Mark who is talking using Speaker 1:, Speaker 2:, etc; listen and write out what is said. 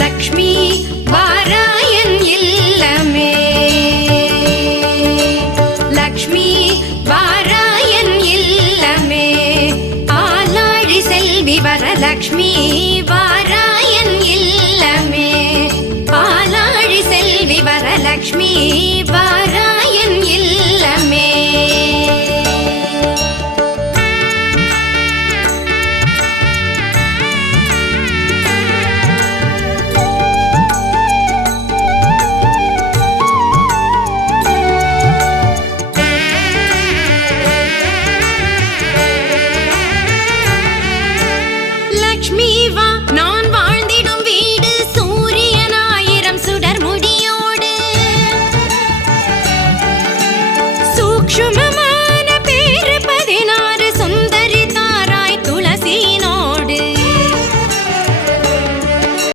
Speaker 1: லக்ஷ்மி பாராயண் இல்லமே லக்ஷ்மி பாராயண் இல்லமே ஆளாழி செல்வி வரலக்ஷ்மி பாராயண் இல்லமே ஆளாழி செல்வி வரலக்ஷ்மி வா
Speaker 2: şu